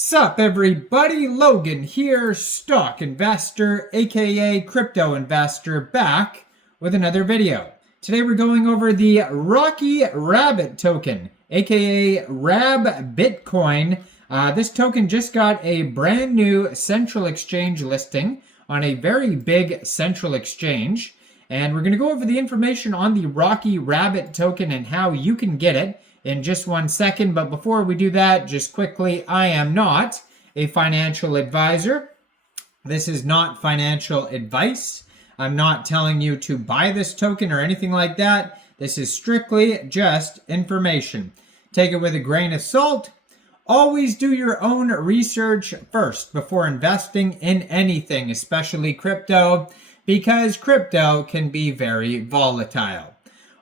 Sup everybody, Logan here, stock investor, aka crypto investor, back with another video. Today we're going over the Rocky Rabbit token, aka RabBITCOIN. This token just got a brand new central exchange listing on a very big central exchange. And we're going to go over the information on the Rocky Rabbit token and how you can get it in just 1 second. But before we do that, just quickly, I am not a financial advisor. This is not financial advice. I'm not telling you to buy this token or anything like that. This is strictly just information. Take it with a grain of salt. Always do your own research first before investing in anything, especially crypto, because crypto can be very volatile.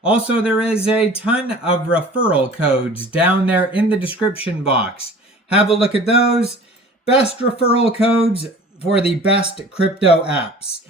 Also, there is a ton of referral codes down there in the description box. Have a look at those. Best referral codes for the best crypto apps.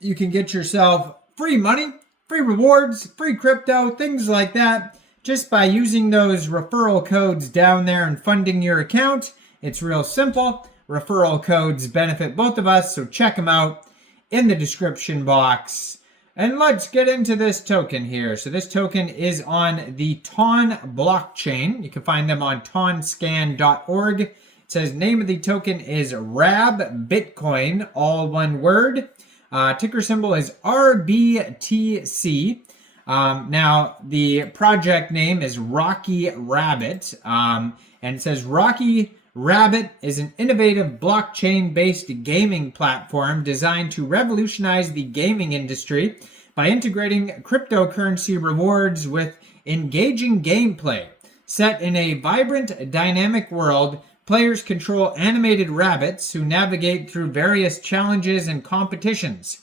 You can get yourself free money, free rewards, free crypto, things like that, just by using those referral codes down there and funding your account. It's real simple. Referral codes benefit both of us, so check them out in the description box. And let's get into this token here. So this token is on the TON blockchain. You can find them on tonscan.org. It says name of the token is RabBITCOIN, all one word. Ticker symbol is RBTC. Now, the project name is Rocky Rabbit. And it says Rocky Rabbit is an innovative blockchain-based gaming platform designed to revolutionize the gaming industry by integrating cryptocurrency rewards with engaging gameplay. Set in a vibrant, dynamic world, players control animated rabbits who navigate through various challenges and competitions.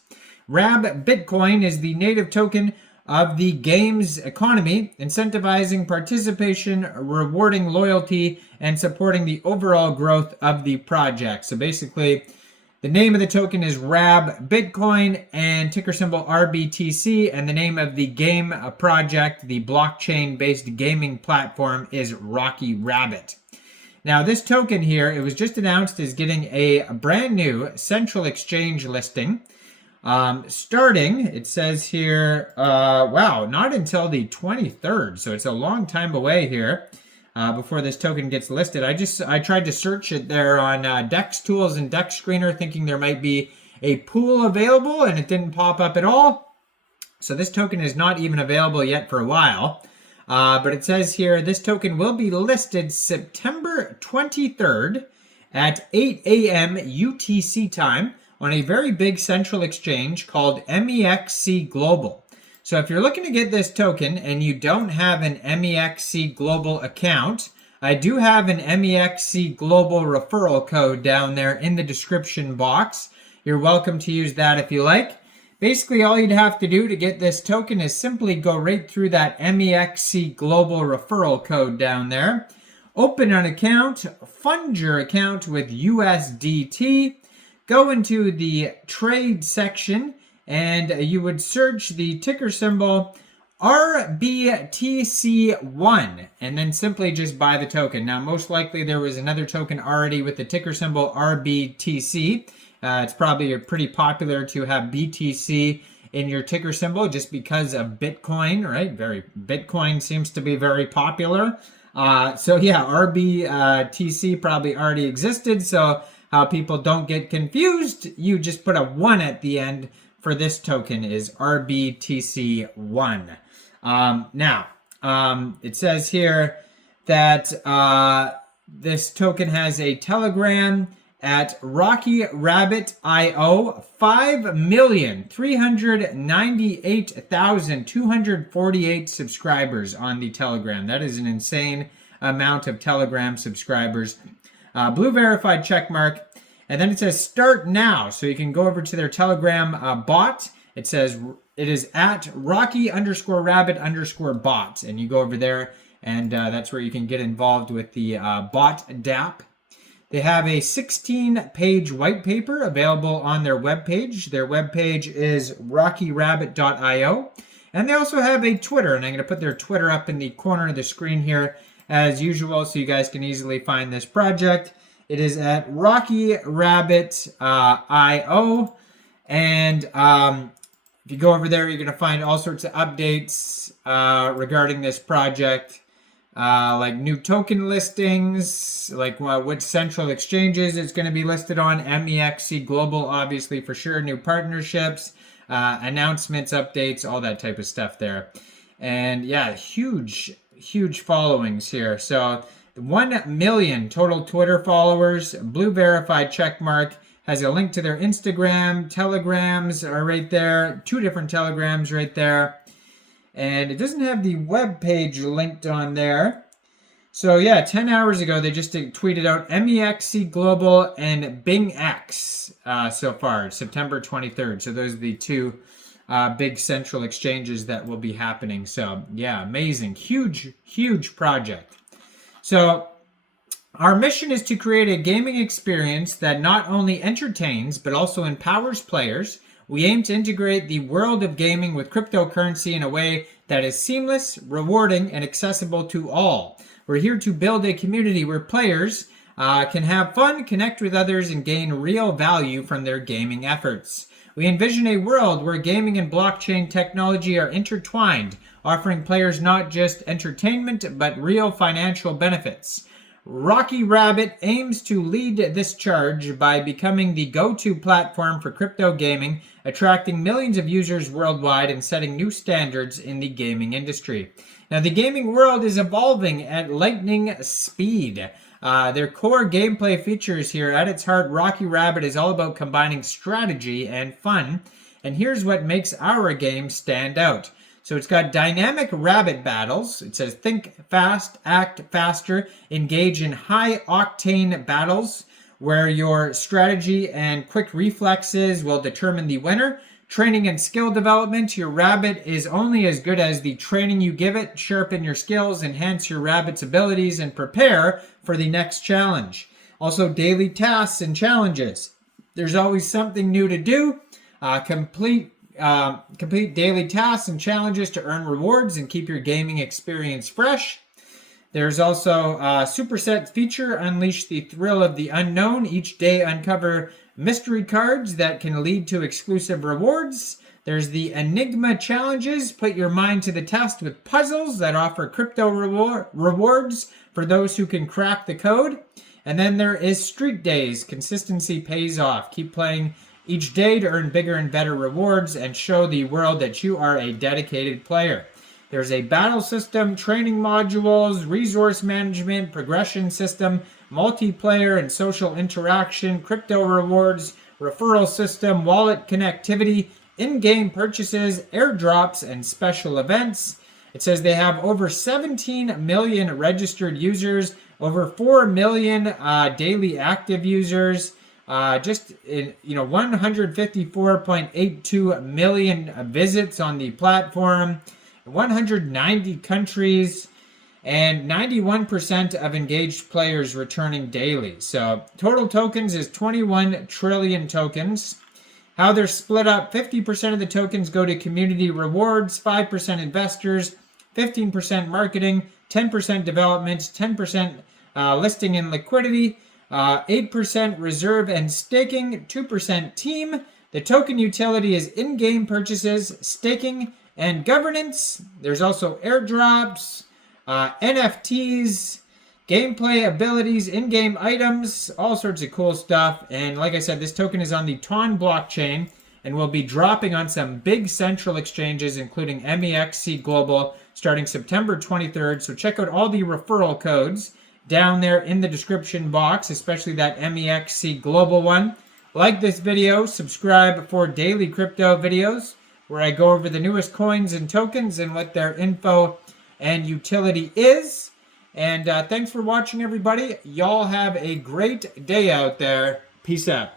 RabBITCOIN is the native token of the game's economy, incentivizing participation, rewarding loyalty, and supporting the overall growth of the project. So basically, the name of the token is RabBITCOIN and ticker symbol RBTC, and the name of the game project, the blockchain-based gaming platform, is Rocky Rabbit. Now, this token here, it was just announced as getting a brand new central exchange listing. Starting, it says here, wow, not until the 23rd, so it's a long time away here before this token gets listed. I tried to search it there on Dex Tools and Dex Screener, thinking there might be a pool available, and it didn't pop up at all. So this token is not even available yet for a while. But it says here, this token will be listed September 23rd at 8 a.m. UTC time on a very big central exchange called MEXC Global. So if you're looking to get this token and you don't have an MEXC Global account, I do have an MEXC Global referral code down there in the description box. You're welcome to use that if you like. Basically, all you'd have to do to get this token is simply go right through that MEXC Global referral code down there. Open an account, fund your account with USDT, go into the trade section, and you would search the ticker symbol RBTC1, and then simply just buy the token. Now, most likely there was another token already with the ticker symbol RBTC. It's probably pretty popular to have BTC in your ticker symbol just because of Bitcoin, right? Bitcoin seems to be very popular. So yeah, RBTC probably already existed. So how people don't get confused, you just put a 1 at the end for this token is RBTC1. Now, it says here that this token has a Telegram at Rocky Rabbit IO, 5,398,248 subscribers on the Telegram. That is an insane amount of Telegram subscribers. Blue verified check mark. And then it says start now. So you can go over to their Telegram bot. It says it is at Rocky_Rabbit_bot. And you go over there and that's where you can get involved with the bot DApp. They have a 16-page white paper available on their webpage. Their webpage is rockyrabbit.io. And they also have a Twitter, and I'm going to put their Twitter up in the corner of the screen here as usual so you guys can easily find this project. It is at Rocky Rabbit IO. And if you go over there, you're going to find all sorts of updates regarding this project, like new token listings, like which central exchanges it's going to be listed on, MEXC Global, obviously, for sure, new partnerships, announcements, updates, all that type of stuff there. And yeah, huge followings here. So 1 million total Twitter followers, blue verified check mark, has a link to their Instagram, telegrams are right there, 2 different telegrams right there. And it doesn't have the web page linked on there. So yeah, 10 hours ago, they just tweeted out MEXC Global and BINGX so far, September 23rd. So those are the 2 big central exchanges that will be happening. So yeah, amazing, huge project. So our mission is to create a gaming experience that not only entertains, but also empowers players. We aim to integrate the world of gaming with cryptocurrency in a way that is seamless, rewarding, and accessible to all. We're here to build a community where players can have fun, connect with others, and gain real value from their gaming efforts. We envision a world where gaming and blockchain technology are intertwined, offering players not just entertainment, but real financial benefits. Rocky Rabbit aims to lead this charge by becoming the go-to platform for crypto gaming, attracting millions of users worldwide and setting new standards in the gaming industry. Now, the gaming world is evolving at lightning speed. Their core gameplay features here, at its heart, Rocky Rabbit is all about combining strategy and fun. And here's what makes our game stand out. So it's got dynamic rabbit battles. It says think fast, act faster, engage in high-octane battles where your strategy and quick reflexes will determine the winner. Training and skill development. Your rabbit is only as good as the training you give it. Sharpen your skills, enhance your rabbit's abilities, and prepare for the next challenge. Also, daily tasks and challenges. There's always something new to do. Complete daily tasks and challenges to earn rewards and keep your gaming experience fresh. There's also a superset feature, unleash the thrill of the unknown. Each day uncover mystery cards that can lead to exclusive rewards. There's the Enigma challenges, put your mind to the test with puzzles that offer crypto rewards for those who can crack the code. And then there is Streak Days, consistency pays off. Keep playing each day to earn bigger and better rewards and show the world that you are a dedicated player. There's a battle system, training modules, resource management, progression system, multiplayer and social interaction, crypto rewards, referral system, wallet connectivity, in-game purchases, airdrops, and special events. It says they have over 17 million registered users, over 4 million daily active users, 154.82 million visits on the platform, 190 countries, and 91% of engaged players returning daily. So total tokens is 21 trillion tokens. How they're split up, 50% of the tokens go to community rewards, 5% investors, 15% marketing, 10% development, 10% listing and liquidity, 8% reserve and staking, 2% team. The token utility is in-game purchases, staking, and governance. There's also airdrops, NFTs, gameplay abilities, in-game items, all sorts of cool stuff. And like I said, this token is on the TON blockchain and will be dropping on some big central exchanges, including MEXC Global, starting September 23rd. So check out all the referral codes down there in the description box, especially that MEXC Global one. Like this video, subscribe for daily crypto videos where I go over the newest coins and tokens and what their info and utility is. And thanks for watching, everybody. Y'all have a great day out there. Peace out.